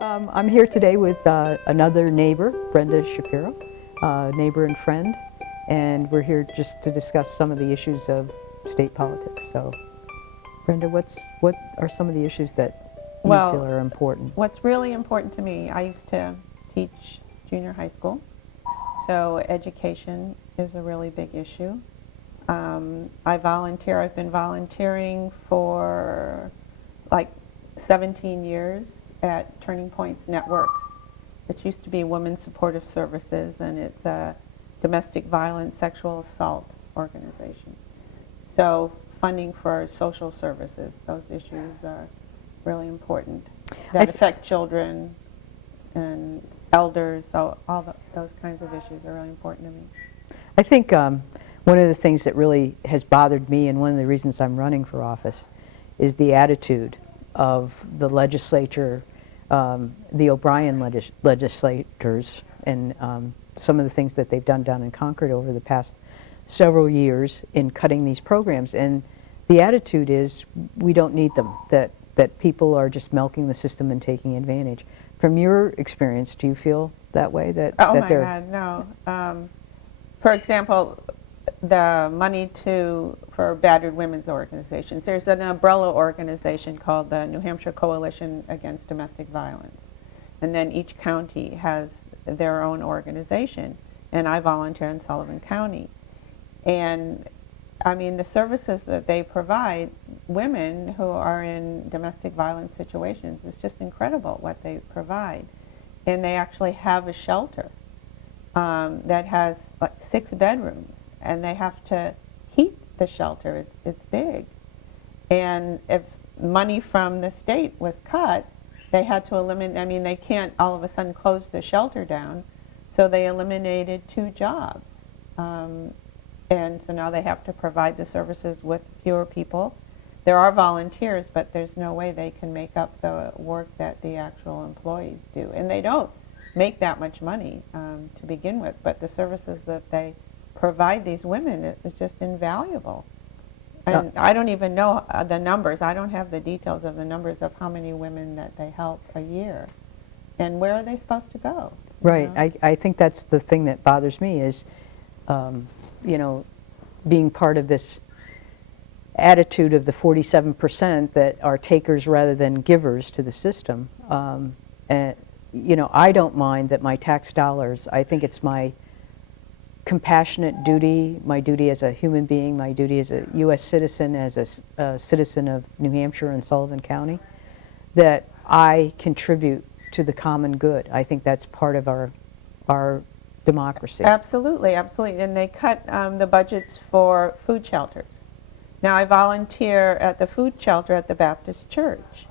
I'm here today with another neighbor, Brenda Shapiro, neighbor and friend, and we're here just to discuss some of the issues of state politics. So, Brenda, what are some of the issues that you feel are important? What's really important to me, I used to teach junior high school, so education is a really big issue. I volunteer. I've been volunteering for like 17 years at Turning Points Network, which used to be Women's Supportive Services, and it's a domestic violence, sexual assault organization. So funding for social services, those issues are really important that affect children and elders, so those kinds of issues are really important to me. I think one of the things that really has bothered me, and one of the reasons I'm running for office, is the attitude of the legislature, the O'Brien legislators, and some of the things that they've done down in Concord over the past several years in cutting these programs. And the attitude is we don't need them, that people are just milking the system and taking advantage. From your experience, do you feel that way? Oh my God, no. For example, the money for battered women's organizations. There's an umbrella organization called the New Hampshire Coalition Against Domestic Violence. And then each county has their own organization. And I volunteer in Sullivan County. And I mean, the services that they provide women who are in domestic violence situations is just incredible what they provide. And they actually have a shelter that has like 6 bedrooms. And they have to heat the shelter. It's big. And if money from the state was cut, they had to eliminate, I mean, they can't all of a sudden close the shelter down, so they eliminated 2 jobs. And so now they have to provide the services with fewer people. There are volunteers, but there's no way they can make up the work that the actual employees do. And they don't make that much money to begin with, but the services that they provide these women is just invaluable. And I don't even know the numbers. I don't have the details of the numbers of how many women that they help a year. And where are they supposed to go? Right. I think that's the thing that bothers me is, you know, being part of this attitude of the 47% that are takers rather than givers to the system. And, you know, I don't mind that my tax dollars, I think it's my compassionate duty, my duty as a human being, my duty as a U.S. citizen, as a citizen of New Hampshire and Sullivan County, that I contribute to the common good. I think that's part of our democracy. Absolutely, absolutely. And they cut the budgets for food shelters. Now I volunteer at the food shelter at the Baptist Church,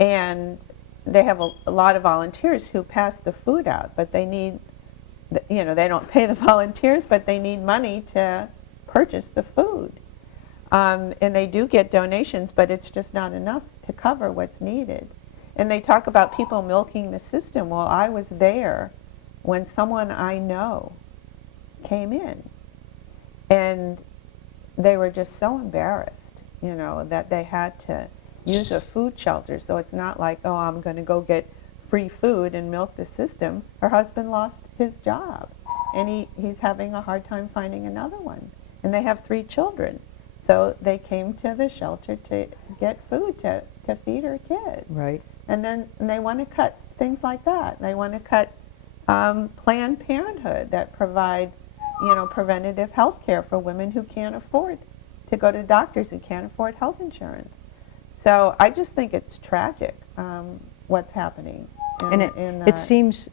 and they have a lot of volunteers who pass the food out, but they need, you know, they don't pay the volunteers, but they need money to purchase the food. And they do get donations, but it's just not enough to cover what's needed. And they talk about people milking the system. Well, I was there when someone I know came in, and they were just so embarrassed, you know, that they had to use a food shelter. So it's not like, oh, I'm going to go get free food and milk the system. Her husband lost his job, and he's having a hard time finding another one. And they have 3 children. So they came to the shelter to get food to feed her kids. Right. And they want to cut things like that. They want to cut Planned Parenthood that provide, you know, preventative health care for women who can't afford to go to doctors and can't afford health insurance. So I just think it's tragic what's happening. It seems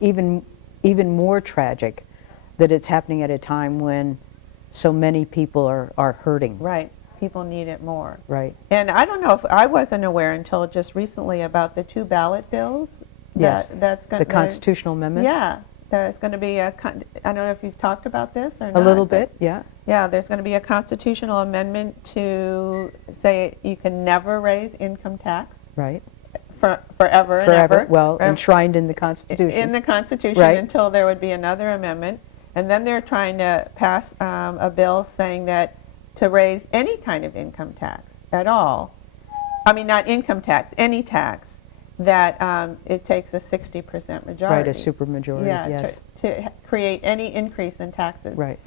even more tragic that it's happening at a time when so many people are hurting. Right. People need it more. Right. And I don't know if I wasn't aware until just recently about the 2 ballot bills. Yes. That's going the constitutional amendments. Yeah. There's going to be I don't know if you've talked about this or not. A little bit, yeah. Yeah, there's going to be a constitutional amendment to say you can never raise income tax. Right. Forever and ever. Well, enshrined in the Constitution. In the Constitution, right. Until there would be another amendment. And then they're trying to pass a bill saying that to raise any kind of income tax at all, I mean not income tax, any tax, that it takes a 60% majority. Right, a supermajority, Yeah, yes. to create any increase in taxes. Right.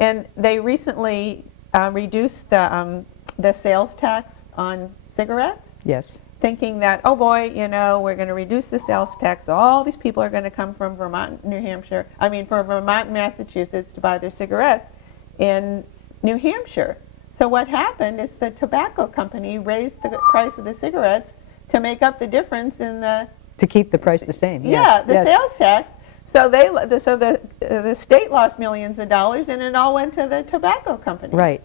And they recently reduced the sales tax on cigarettes, Yes. thinking that, oh boy, you know, we're going to reduce the sales tax. All these people are going to come from Vermont, New Hampshire, from Vermont and Massachusetts to buy their cigarettes in New Hampshire. So what happened is the tobacco company raised the price of the cigarettes to make up the difference in the To keep the price the same. yeah, Yes. the yes. sales tax. So the state lost millions of dollars, and it all went to the tobacco company. Right,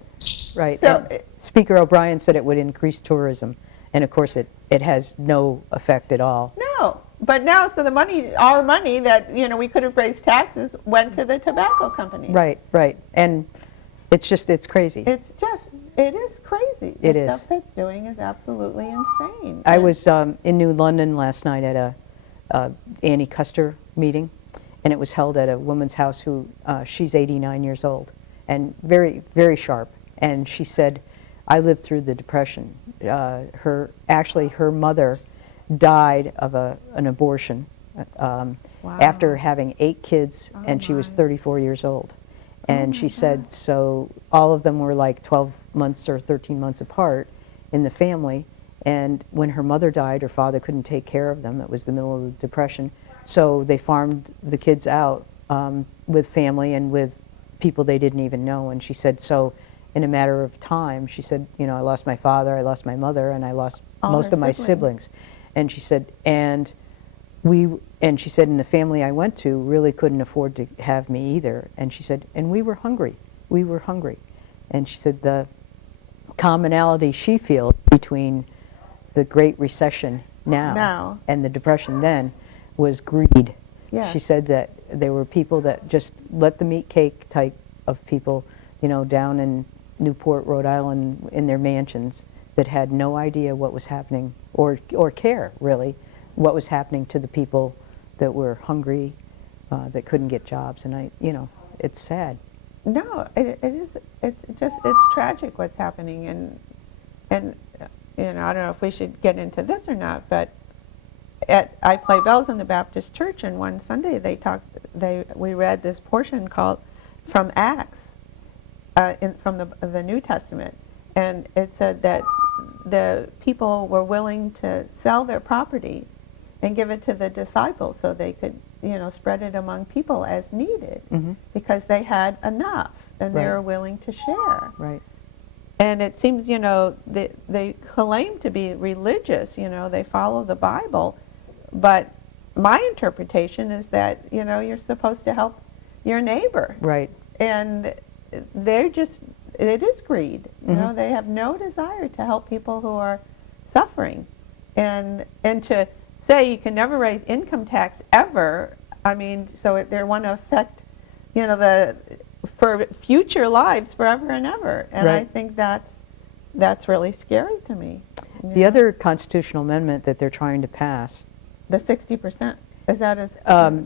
right. So And Speaker O'Brien said it would increase tourism, and of course it has no effect at all. no, but now so the money, our money that we could have raised taxes, went to the tobacco company. Right, right. And it's crazy. It is crazy. It the is. stuff it's doing is absolutely insane. I And- was in New London last night at a Annie Custer meeting, and it was held at a woman's house who, she's 89 years old, and very, very sharp. And she said, I lived through the Depression. Her mother died of an abortion Wow. after having 8 kids, Oh and she was my. 34 years old. And my she said, so all of them were like 12 months or 13 months apart in the family. And when her mother died, her father couldn't take care of them. It was the middle of the Depression. So they farmed the kids out with family and with people they didn't even know. And she said, so in a matter of time, she said, I lost my father, I lost my mother, and I lost All most her of my siblings. siblings. And she said, and she said, and the family I went to really couldn't afford to have me either. And she said, and we were hungry. We were hungry. And she said the commonality she feels between the Great Recession now and the Depression then was greed. Yes. She said that there were people that just let the meat cake type of people, down in Newport, Rhode Island, in their mansions, that had no idea what was happening or care, really, what was happening to the people that were hungry, that couldn't get jobs. And it's sad. No, it is. It's tragic what's happening, and I don't know if we should get into this or not, but I play bells in the Baptist church, and one Sunday we read this portion called from Acts, from the New Testament, and it said that the people were willing to sell their property and give it to the disciples so they could spread it among people as needed, because they had enough and they Right. were willing to share. Right. And it seems, they claim to be religious, they follow the Bible, but my interpretation is that, you're supposed to help your neighbor. Right. And it is greed. They have no desire to help people who are suffering. And to say you can never raise income tax ever, so they want to affect, for future lives forever and ever. And I Right. think that's really scary to me. The other constitutional amendment that they're trying to pass, The 60%, is that as...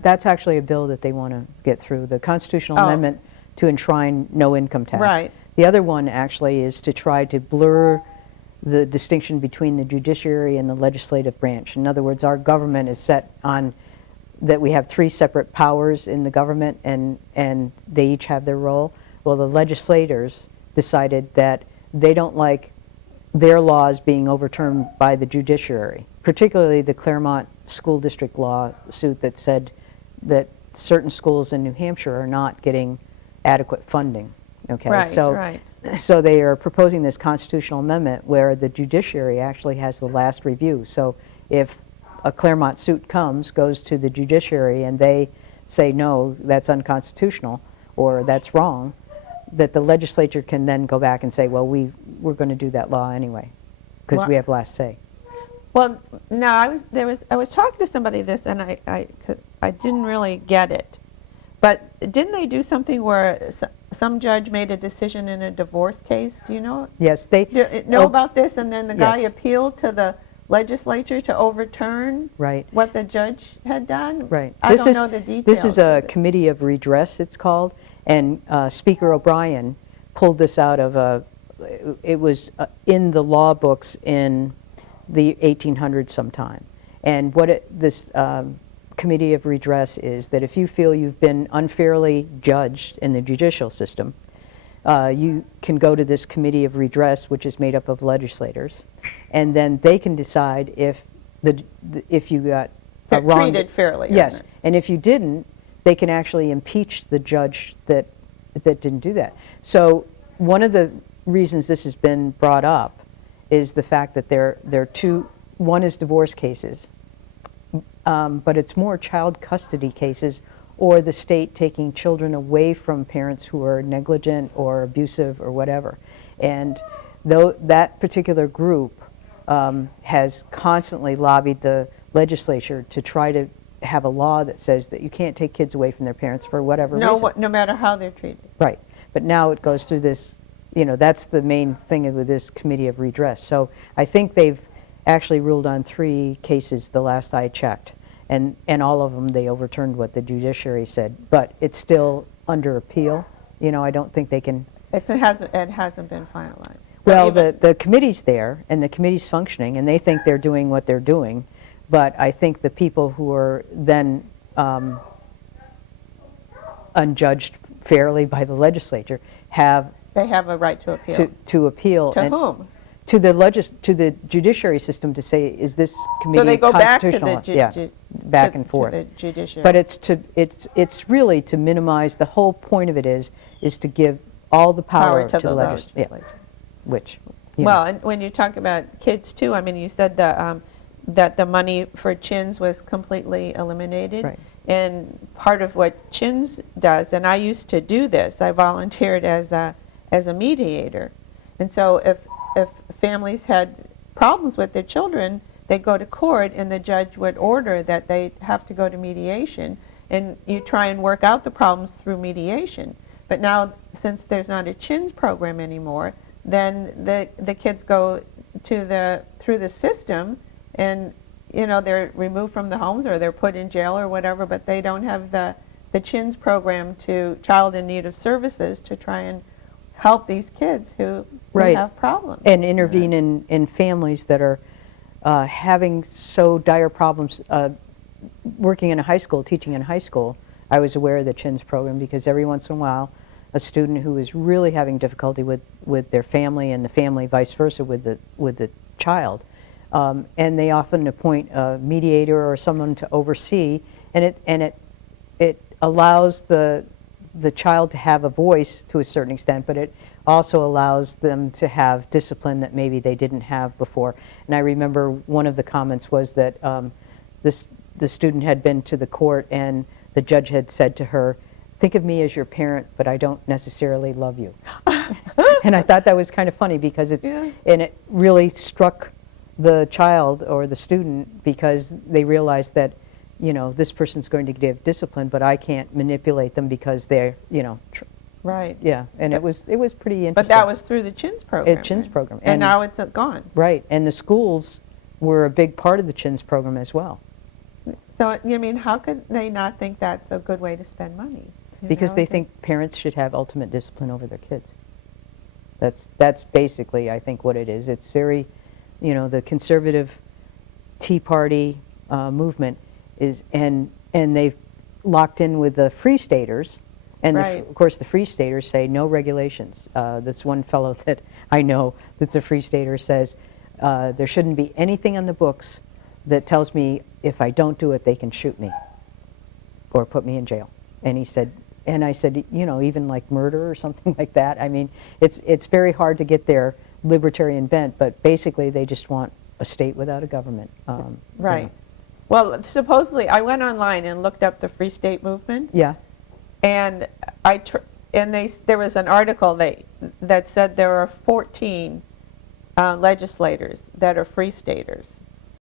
that's actually a bill that they want to get through, the constitutional Oh. amendment to enshrine no income tax. Right. The other one actually is to try to blur the distinction between the judiciary and the legislative branch. In other words, our government is set on that we have 3 separate powers in the government, and they each have their role. Well, the legislators decided that they don't like their laws being overturned by the judiciary, particularly the Claremont School District lawsuit that said that certain schools in New Hampshire are not getting adequate funding. Okay, Right, so right. so they are proposing this constitutional amendment where the judiciary actually has the last review. So if a Claremont suit goes to the judiciary and they say, no, that's unconstitutional or that's wrong, that the legislature can then go back and say, well, we're going to do that law anyway because we have last say. Well, no, I was talking to somebody this, and I didn't really get it. But didn't they do something where some judge made a decision in a divorce case? Do you know? Yes, Do you know about this? And then the guy Yes. appealed to the legislature to overturn right. what the judge had done? Right. I don't know the details. This is a of it. committee of redress, it's called, and Speaker O'Brien pulled this out of it was in the law books in the 1800s sometime. And what this committee of redress is that if you feel you've been unfairly judged in the judicial system, you can go to this committee of redress, which is made up of legislators, and then they can decide if if you got wrong. Treated fairly. Yes, and if you didn't, they can actually impeach the judge that didn't do that. So one of the reasons this has been brought up is the fact that there are two. One is divorce cases, but it's more child custody cases, or the state taking children away from parents who are negligent or abusive or whatever. And though that particular group has constantly lobbied the legislature to try to have a law that says that you can't take kids away from their parents for whatever reason. No matter how they're treated. Right. But now it goes through this, that's the main thing with this committee of redress. So I think they've actually ruled on 3 cases the last I checked. And all of them, they overturned what the judiciary said. But it's still under appeal. I don't think they can... It hasn't been finalized. Well, the committee's there, and the committee's functioning, and they think they're doing what they're doing. But I think the people who are then unjudged fairly by the legislature They have a right to appeal. To appeal. To whom? To the judiciary system to say, is this committee So they go back to constitutional? the Back and forth. To the judiciary. But it's really to minimize. The whole point of it is to give all the power to the legislature. Yeah. Which. Well, and when you talk about kids too, I mean, you said that the money for CHINS was completely eliminated. Right. And part of what CHINS does, and I used to do this, I volunteered as a mediator. And so if families had problems with their children, they'd go to court and the judge would order that they have to go to mediation, and you try and work out the problems through mediation. But now, since there's not a CHINS program anymore, then the kids go through the system, and they're removed from the homes or they're put in jail or whatever, but they don't have the CHINS program to child in need of services to try and help these kids who have problems. And intervene in families that are having so dire problems. Working in a high school, teaching in high school, I was aware of the CHINS program because every once in a while a student who is really having difficulty with their family and the family vice versa with the child, and they often appoint a mediator or someone to oversee, and it allows the child to have a voice to a certain extent, but it also allows them to have discipline that maybe they didn't have before. And I remember one of the comments was that the student had been to the court and the judge had said to her, "Think of me as your parent, but I don't necessarily love you." And I thought that was kind of funny because and it really struck the child or the student because they realized that this person's going to give discipline, but I can't manipulate them because they're, right. Yeah, and it was pretty interesting. But that was through the CHINS program. CHINS program. And now it's gone. Right, and the schools were a big part of the CHINS program as well. So, how could they not think that's a good way to spend money? Because they think parents should have ultimate discipline over their kids. That's basically, I think, what it is. It's very, the conservative Tea Party movement is, and they've locked in with the Free Staters, and of course the Free Staters say no regulations. This one fellow that I know that's a Free Stater says there shouldn't be anything on the books that tells me if I don't do it they can shoot me or put me in jail. And he said, and I said, even like murder or something like that. I mean, it's very hard to get their libertarian bent, but basically they just want a state without a government. Right. Well, supposedly, I went online and looked up the Free State movement. Yeah. And there was an article that said there are 14 legislators that are Free Staters.